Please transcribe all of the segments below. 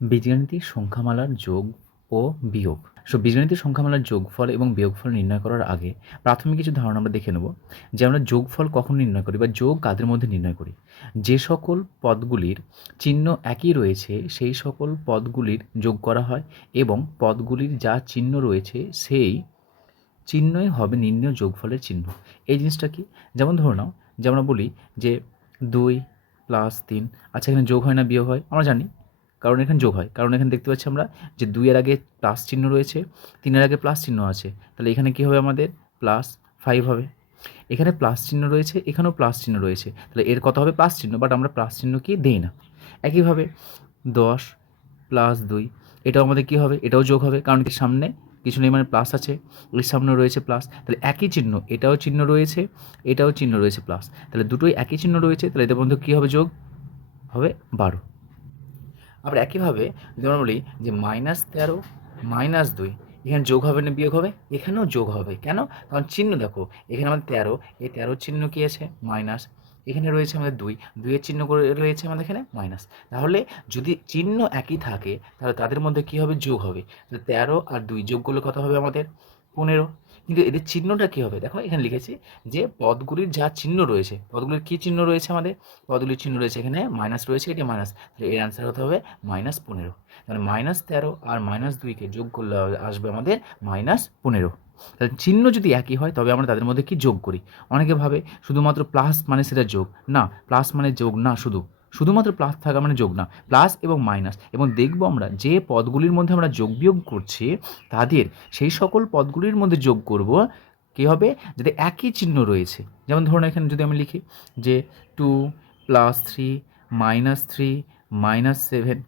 বীজগণিতিক সংখ্যামালার যোগ ও বিয়োগ। সো বীজগণিতিক সংখ্যামালার যোগফল এবং বিয়োগফল নির্ণয় করার আগে প্রাথমিক কিছু ধারণা আমরা দেখে নেব যে আমরা যোগফল কখন নির্ণয় করি বা যোগ কাদের মধ্যে নির্ণয় করি। যে সকল পদগুলির চিহ্ন একই রয়েছে, সেই সকল পদগুলির যোগ করা হয় এবং পদগুলির যা চিহ্ন রয়েছে, সেই চিহ্নই হবে নির্ণয় যোগফলের চিহ্ন। এই জিনিসটা কি? যেমন ধরে নাও যে আমরা বলি যে দুই প্লাস তিন আচ্ছা এখানে যোগ হয় না বিয়োগ হয়, আমরা জানি কারণ এখানে যোগ হয়। কারণ এখানে দেখতে পাচ্ছি আমরা যে দুইয়ের আগে প্লাস চিহ্ন রয়েছে তিনের আগে প্লাস চিহ্ন আছে। তাহলে এখানে কী হবে আমাদের? প্লাস ফাইভ হবে। এখানে প্লাস চিহ্ন রয়েছে, এখানেও প্লাস চিহ্ন রয়েছে। তাহলে এর কত হবে? প্লাস চিহ্ন বাট আমরা প্লাস চিহ্ন কি দেই না। একইভাবে দশ প্লাস দুই, এটাও আমাদের কী হবে? এটাও যোগ হবে। কারণ কি সামনে কিছু নেই মানে প্লাস আছে। এর সামনে রয়েছে প্লাস তাহলে একই চিহ্ন, এটাও চিহ্ন রয়েছে, এটাও চিহ্ন রয়েছে প্লাস তাহলে দুটোই একই চিহ্ন রয়েছে। তাহলে এদের মধ্যে কী হবে যোগ? হবে বারো। আবার একইভাবে যদি আমরা বলি যে মাইনাস তেরো মাইনাস দুই, এখানে যোগ হবে না বিয়োগ হবে? এখানেও যোগ হবে। কেন? কারণ চিহ্ন দেখো, এখানে আমাদের তেরো, এই তেরোর চিহ্ন কী আছে? মাইনাস। এখানে রয়েছে আমাদের দুই, দুইয়ের চিহ্ন করে রয়েছে আমাদের এখানে মাইনাস। তাহলে যদি চিহ্ন একই থাকে, তাহলে তাদের মধ্যে কী হবে? যোগ হবে। তেরো আর দুই যোগ করলে কত হবে আমাদের? পনেরো। কিন্তু এদের চিহ্নটা কী হবে? দেখো, এখানে লিখেছি যে পদগুলির যা চিহ্ন রয়েছে, পদগুলির কী চিহ্ন রয়েছে আমাদের? পদগুলির চিহ্ন রয়েছে এখানে মাইনাস রয়েছে, এটা মাইনাস তাহলে এর অ্যান্সার হতে হবে মাইনাস পনেরো। তাহলে মাইনাস তেরো আর মাইনাস দুইকে যোগ করলে আসবে আমাদের মাইনাস পনেরো। তাহলে চিহ্ন যদি একই হয়, তবে আমরা তাদের মধ্যে কি যোগ করি? অনেকে ভাবে শুধুমাত্র প্লাস মানে সেটা যোগ। না প্লাস মানে যোগ না, শুধু। শুধুমাত্র প্লাস থাকা মানে যোগ না প্লাস এবং মাইনাস এবং দেখব আমরা যে পদগুলির মধ্যে আমরা যোগ বিয়োগ করছি, তাদের সেই সকল পদগুলির মধ্যে যোগ করব, কী হবে? যাতে একই চিহ্ন রয়েছে, যেমন ধরুন এখানে যদি আমি লিখি যে two plus three minus three minus seven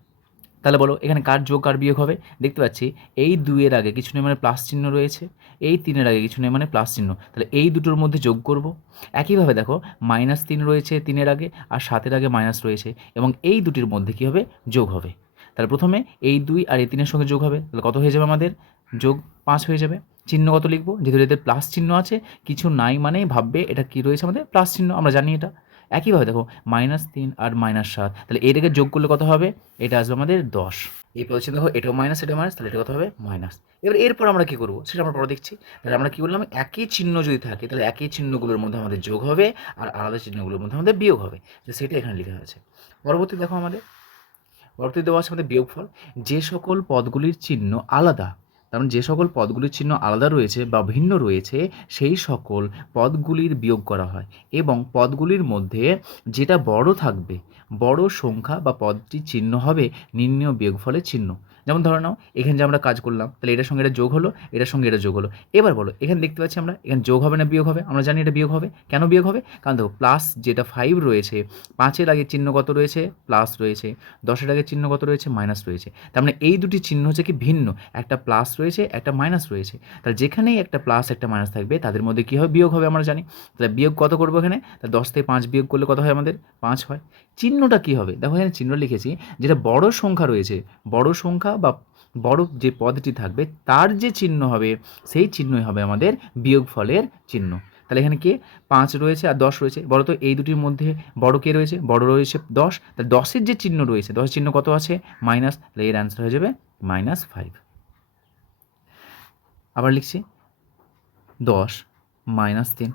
তাহলে বলো, এখানে কার যোগ, কার বিয়োগ হবে? দেখতে পাচ্ছি, এই দুইয়ের আগে কিছু নেই মানে প্লাস চিহ্ন রয়েছে, এই তিনের আগে কিছু নেই মানে প্লাস চিহ্ন। তাহলে এই দুটোর মধ্যে যোগ করব। একইভাবে দেখো মাইনাস তিন রয়েছে তিনের আগে আর সাতের আগে মাইনাস রয়েছে, এবং এই দুটির মধ্যে কী হবে? যোগ হবে। তাহলে প্রথমে এই দুই আর এই তিনের সঙ্গে যোগ হবে, তাহলে কত হয়ে যাবে আমাদের? যোগ পাঁচ হয়ে যাবে। চিহ্ন কত লিখব? যেহেতু এদের প্লাস চিহ্ন আছে, কিছু নাই মানেই ভাববে এটা কী রয়েছে আমাদের? প্লাস চিহ্ন, আমরা জানি এটা। একইভাবে দেখো মাইনাস তিন আর মাইনাস সাত। তাহলে এটাকে যোগ করলে কত হবে? এটা আসবে আমাদের দশ। এই পজিশন দেখো, এটাও মাইনাস এটা মাইনাস তাহলে এটা কত হবে? মাইনাস এবার এরপর আমরা কী করব? সেটা আমরা পরে দেখছি। তাহলে আমরা কী বললাম? একই চিহ্ন যদি থাকে, তাহলে একই চিহ্নগুলোর মধ্যে আমাদের যোগ হবে আর আলাদা চিহ্নগুলোর মধ্যে আমাদের বিয়োগ হবে। তো সেটা এখানে লেখা আছে। পরবর্তী দেখো আমাদের। পরবর্তী দেওয়া আছে আমাদের বিয়োগফল। যে সকল পদগুলির চিহ্ন আলাদা কারণ যে সকল পদগুলির চিহ্ন আলাদা রয়েছে বা ভিন্ন রয়েছে, সেই সকল পদগুলির বিয়োগ করা হয় এবং পদগুলির মধ্যে যেটা বড় থাকবে, বড় সংখ্যা বা পদটির চিহ্ন হবে নির্ণয় বিয়োগফলের চিহ্ন। যেমন ধরে নাও, এখানে যে আমরা কাজ করলাম, তাহলে এটার সঙ্গে এটা যোগ হলো, এটার সঙ্গে এটা যোগ হলো। এবার বলো, এখানে দেখতে পাচ্ছি আমরা, এখানে যোগ হবে না বিয়োগ হবে? আমরা জানি এটা বিয়োগ হবে। কেন বিয়োগ হবে? কারণ দেখো প্লাস যেটা ফাইভ রয়েছে, পাঁচের আগে চিহ্ন কত রয়েছে? প্লাস রয়েছে। দশের আগে চিহ্ন কত রয়েছে? মাইনাস রয়েছে। তার মানে এই দুটি চিহ্ন হচ্ছে কি ভিন্ন। একটা প্লাস একটা মাইনাস রয়েছে। তাহলে যেখানেই একটা প্লাস একটা মাইনাস থাকবে, তাদের মধ্যে কী হবে? বিয়োগ হবে আমরা জানি। তাহলে বিয়োগ কত করব এখানে? তাহলে দশ থেকে পাঁচ বিয়োগ করলে কত হয় আমাদের? পাঁচ হয়। চিহ্নটা কী হবে? দেখো এখানে চিহ্ন লিখেছি, যেটা বড় সংখ্যা রয়েছে, বড় সংখ্যা বা বড় যে পদটি থাকবে, তার যে চিহ্ন হবে, সেই চিহ্নই হবে আমাদের বিয়োগ ফলের চিহ্ন। তাহলে এখানে কে? পাঁচ রয়েছে আর দশ রয়েছে। বড় তো, এই দুটির মধ্যে বড় কে রয়েছে? বড় রয়েছে দশ। তাহলে দশের যে চিহ্ন রয়েছে, দশের চিহ্ন কত আছে? মাইনাস তাহলে এর অ্যান্সার হয়ে যাবে মাইনাস ফাইভ আবার লিখছি দশ মাইনাস তিন।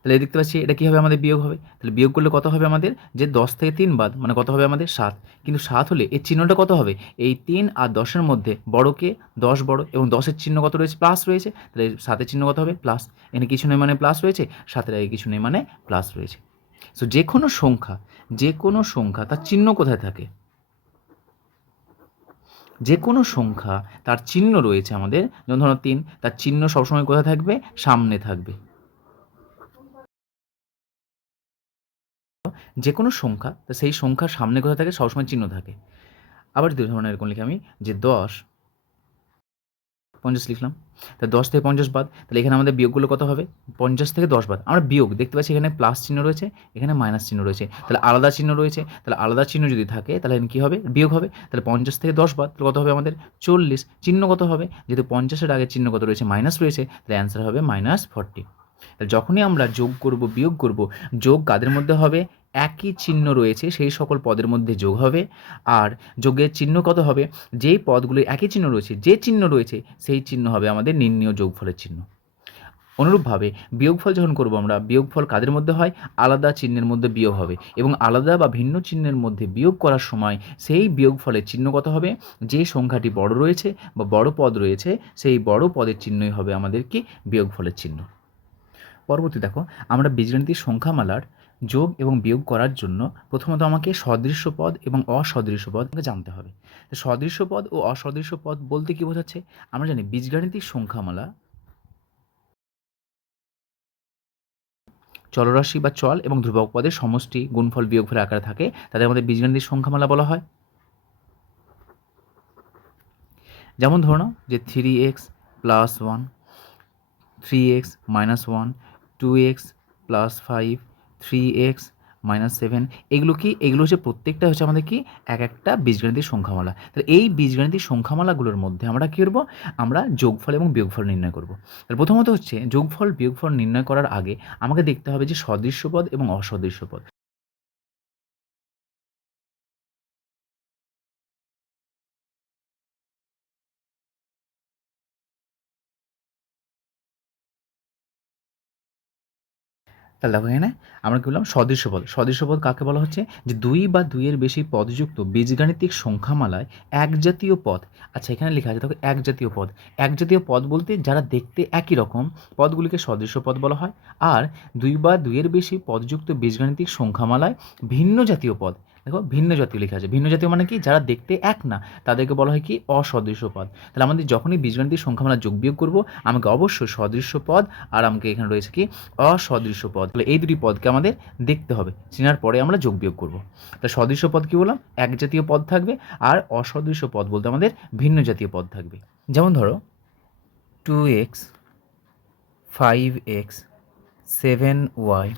তাহলে এই দেখতে পাচ্ছি, এটা কী হবে আমাদের বিয়োগ হবে? তাহলে বিয়োগ করলে কত হবে আমাদের? যে দশ থেকে তিন বাদ মানে কত হবে আমাদের? সাত। কিন্তু সাত হলে এর চিহ্নটা কত হবে? এই তিন আর দশের মধ্যে বড়কে দশ বড়, এবং দশের চিহ্ন কত রয়েছে? প্লাস রয়েছে। তাহলে সাতের চিহ্ন কত হবে? প্লাস। এখানে কিছু নেই মানে প্লাস রয়েছে, সাতের আগে কিছু নেই মানে প্লাস রয়েছে। সো যে কোনো সংখ্যা, যে কোনো সংখ্যা তার চিহ্ন কোথায় থাকে? যে কোনো সংখ্যা, তার চিহ্ন রয়েছে আমাদের। যেমন ধরো তিন, তার চিহ্ন সবসময় কোথায় থাকবে? সামনে থাকবে। যে কোনো সংখ্যা, তা সেই সংখ্যা সামনে কোথায় থাকে? সবসময় চিহ্ন থাকে। আবার দুই ধরনের এরকম লিখি আমি, যে দশ পঞ্চাশ লিখলাম। তা দশ থেকে পঞ্চাশ বাদ, তাহলে এখানে আমাদের বিয়োগগুলো কত হবে? পঞ্চাশ থেকে দশ বাদ। আমরা বিয়োগ, দেখতে পাচ্ছি এখানে প্লাস চিহ্ন রয়েছে, এখানে মাইনাস চিহ্ন রয়েছে। তাহলে আলাদা চিহ্ন রয়েছে, তাহলে আলাদা চিহ্ন যদি থাকে, তাহলে কী হবে? বিয়োগ হবে। তাহলে পঞ্চাশ থেকে দশ বাদ, তাহলে কত হবে আমাদের? চল্লিশ। চিহ্ন কত হবে? যেহেতু পঞ্চাশের আগে চিহ্ন কত রয়েছে? মাইনাস রয়েছে, তাহলে অ্যান্সার হবে মাইনাস ফর্টি যখনই আমরা যোগ করব, বিয়োগ করব, যোগ কাদের মধ্যে হবে? একই চিহ্ন রয়েছে, সেই সকল পদের মধ্যে যোগ হবে। আর যোগের চিহ্ন কত হবে? যেই পদগুলো একই চিহ্ন রয়েছে, যে চিহ্ন রয়েছে, সেই চিহ্ন হবে আমাদের নির্ণীয় যোগফলের চিহ্ন। অনুরূপভাবে বিয়োগফল যখন করব আমরা, বিয়োগফল কাদের মধ্যে হয়? আলাদা চিহ্নের মধ্যে বিয়োগ হবে। এবং আলাদা বা ভিন্ন চিহ্নের মধ্যে বিয়োগ করার সময় সেই বিয়োগফলের চিহ্ন কত হবে? যে সংখ্যাটি বড় রয়েছে বা বড় পদ রয়েছে, সেই বড় পদের চিহ্নই হবে আমাদের কি? বিয়োগফলের চিহ্ন। পরবর্তী দেখো, আমরা বীজগণিতিক সংখ্যামালার যোগ এবং বিয়োগ করার জন্য প্রথমত আমাকে সদৃশ্য পদ এবং অসদৃশ্য পদ জানতে হবে। সদৃশ্য পদ ও অসদৃশ্য পদ বলতে কি বোঝাচ্ছে? আমরা জানি বীজগাণিতিক সংখ্যামালা চলরাশি বা চল এবং ধ্রুবক পদের সমষ্টি গুণফল বিয়োগফলের আকারে থাকে, তাদের আমাদের বীজগণিতিক সংখ্যামালা বলা হয়। যেমন ধরো যে three x plus one three x minus one two x plus five three x minus seven এগুলো কি, এগুলো হচ্ছে প্রত্যেকটা হচ্ছে আমাদের কি, এক একটা বীজগণিতিক সংখ্যামালা। তাহলে এই বীজগণিতিক সংখ্যামালাগুলোর মধ্যে আমরা কী করব? আমরা যোগফল এবং বিয়োগফল নির্ণয় করব। তাহলে প্রথমত হচ্ছে যোগফল, বিয়োগফল নির্ণয় করার আগে আমাকে দেখতে হবে যে সদৃশ্য পদ এবং অসদৃশ্য পদ তাহলে দেখো এখানে আমরা কী বললাম? সদৃশ পদ সদৃশ পদ কাকে বলা হচ্ছে? যে দুই বা দুইয়ের বেশি পদযুক্ত বীজগাণিতিক সংখ্যামালায় এক জাতীয় পদ। আচ্ছা এখানে লেখা আছে দেখো এক জাতীয় পদ। এক জাতীয় পদ বলতে যারা দেখতে একই রকম, পদগুলিকে সদৃশ পদ বলা হয়। আর দুই বা দুইয়ের বেশি পদযুক্ত বীজগাণিতিক সংখ্যামালায় ভিন্ন জাতীয় পদ। দেখো ভিন্ন জাতীয় লেখা আছে। ভিন্ন জাতীয় মানে কি? যারা দেখতে এক না, তাদেরকে বলা হয় কি? অসদৃশ্য পদ। তাহলে আমাদের যখনই বীজগণিতিক সংখ্যামালা যোগ বিয়োগ করব, আমাকে অবশ্যই সদৃশ্য পদ আর আমাকে এখানে রয়েছে কি? অসদৃশ্য পদ। তাহলে এই দুটি পদকে আমাদের দেখতে হবে। চেনার পরে আমরা যোগ বিয়োগ করব। তাহলে সদৃশ্য পদ কী বললাম? এক জাতীয় পদ থাকবে আর অসদৃশ্য পদ বলতে আমাদের ভিন্ন জাতীয় পদ থাকবে। যেমন ধরো two x five x seven y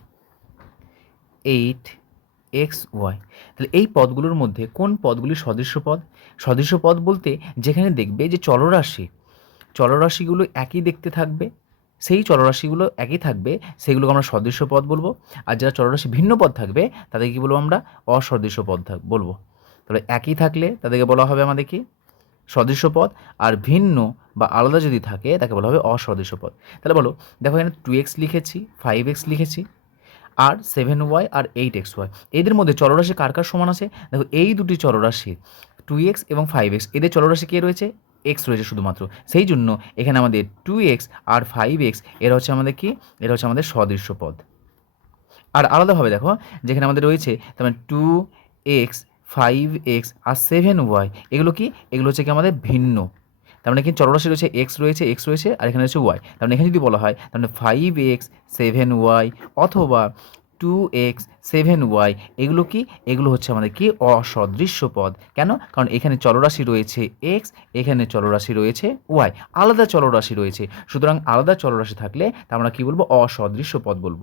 eight x, y. তাহলে এই পদগুলোর মধ্যে কোন পদগুলি সদৃশ্য পদ? সদৃশ্য পদ বলতে যেখানে দেখবে যে চলরাশি, চলরাশিগুলো একই দেখতে থাকবে, সেই চলরাশিগুলো একই থাকবে, সেগুলোকে আমরা সদৃশ্য পদ বলব। আর যারা চলরাশি ভিন্ন পদ থাকবে, তাদেরকে কী বলব আমরা? অসদৃশ্য পদ থাক, বলব। তাহলে একই থাকলে তাদেরকে বলা হবে আমাদের কি? সদৃশ্য পদ। আর ভিন্ন বা আলাদা যদি থাকে, তাকে বলা হবে অসদৃশ্য পদ। তাহলে বলো, দেখো এখানে টু এক্স লিখেছি ফাইভ এক্স লিখেছি। আর সেভেন ওয়াই আর এইট এক্স ওয়াই এদের মধ্যে চলরাশি কার কার সমান আছে? দেখো, এই দুটি চলরাশি টু এক্স এবং ফাইভ এক্স এদের চলরাশি কে রয়েছে? এক্স রয়েছে শুধুমাত্র। সেই জন্য এখানে আমাদের টু এক্স আর ফাইভ এক্স এরা হচ্ছে আমাদের কি? এরা হচ্ছে আমাদের সদৃশ্য পদ। আর আলাদাভাবে দেখো, যেখানে আমাদের রয়েছে, তার মানে টু এক্স ফাইভ এক্স আর সেভেন ওয়াই এগুলো কি? এগুলো হচ্ছে কি আমাদের ভিন্ন তার মানে এখানে চলরাশি রয়েছে এক্স রয়েছে এক্স রয়েছে, আর এখানে রয়েছে ওয়াই তার মানে এখানে যদি বলা হয়, তার মানে ফাইভ এক্স সেভেন ওয়াই অথবা টু এক্স সেভেন ওয়াই এগুলো কি? এগুলো হচ্ছে আমাদের কি? অসদৃশ্য পদ কেন? কারণ এখানে চলরাশি রয়েছে এক্স এখানে চলরাশি রয়েছে ওয়াই আলাদা চলরাশি রয়েছে। সুতরাং আলাদা চলরাশি থাকলে তা আমরা কী বলব? অসদৃশ্য পদ বলব।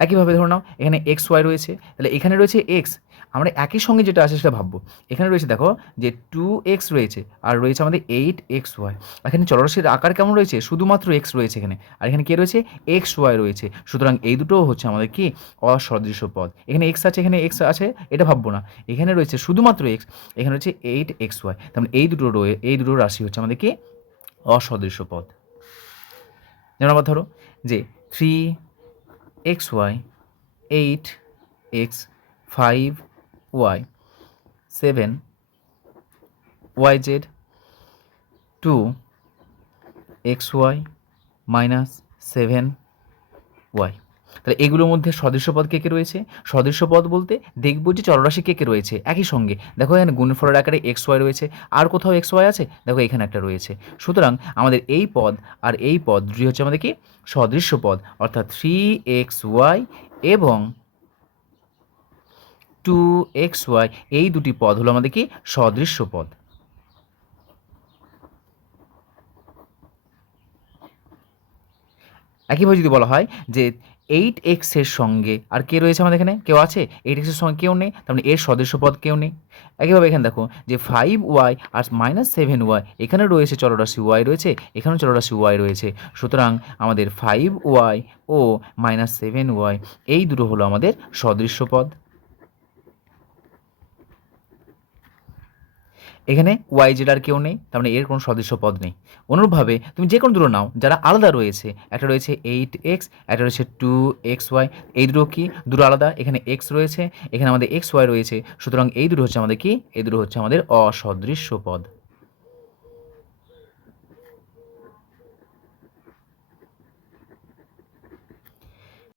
একইভাবে ধরো নাও, এখানে এক্স ওয়াই রয়েছে, তাহলে এখানে রয়েছে এক্স আমরা একই সঙ্গে যেটা আছে সেটা ভাববো। এখানে রয়েছে দেখো যে টু এক্স রয়েছে, আর রয়েছে আমাদের এইট এক্স ওয়াই এখানে চলরাশির আকার কেমন রয়েছে? শুধুমাত্র এক্স রয়েছে এখানে। আর এখানে কে রয়েছে? এক্স ওয়াই রয়েছে। সুতরাং এই দুটো হচ্ছে আমাদের কি? অসদৃশ্য পদ। এখানে এক্স আছে, এখানে এক্স আছে, এটা ভাববো না। এখানে রয়েছে শুধুমাত্র এক্স এখানে রয়েছে এইট এক্স ওয়াই তার এই দুটো রয়ে, এই দুটো রাশি হচ্ছে আমাদের কি? অসদৃশ্য পদ। যেমন আবার ধরো যে three x y eight x five y seven y z two x y minus seven y তাহলে এগুলোর মধ্যে সদৃশ্য পদ কে কে রয়েছে? সদৃশ্য পদ বলতে দেখব যে চলরাশি কে কে রয়েছে, একই সঙ্গে। দেখো এখানে গুণফলের আকারে এক্স ওয়াই রয়েছে। আর কোথাও এক্স ওয়াই আছে? দেখো এখানে একটা রয়েছে। সুতরাং আমাদের এই পদ আর এই পদ দুটি হচ্ছে আমাদের কি? সদৃশ্য পদ, অর্থাৎ থ্রি এক্স ওয়াই এবং টু এক্স ওয়াই এই দুটি পদ হলো আমাদের কি? সদৃশ্য পদ। একইভাবে যদি বলা হয় যে এইট এক্সের সঙ্গে আর কে রয়েছে আমাদের এখানে? কেউ আছে? এইট এক্সের সঙ্গে কেউ নেই, তার মানে এর সদস্য পদ কেউ নেই। একইভাবে এখানে দেখো যে ফাইভ ওয়াই আর মাইনাস সেভেন ওয়াই এখানে রয়েছে চলরাশি ওয়াই রয়েছে, এখানেও চলরাশি ওয়াই রয়েছে। সুতরাং আমাদের ফাইভ ওয়াই ও মাইনাস সেভেন ওয়াই, এই দুটো হলো আমাদের সদৃশ্য পদ এখানে ওয়াই জেড আর কেউ নেই, তার মানে এর কোনো সদৃশ্য পদ নেই। অনুরূপভাবে তুমি যে কোনো দুটো নাও, যারা আলাদা রয়েছে, একটা রয়েছে এইট এক্স একটা রয়েছে টু এক্স ওয়াই এই দুটো কি দুটো আলাদা? এখানে এক্স রয়েছে, এখানে আমাদের এক্স ওয়াই রয়েছে, সুতরাং এই দুটো হচ্ছে আমাদের কি? এই দুটো হচ্ছে আমাদের অসদৃশ্য পদ।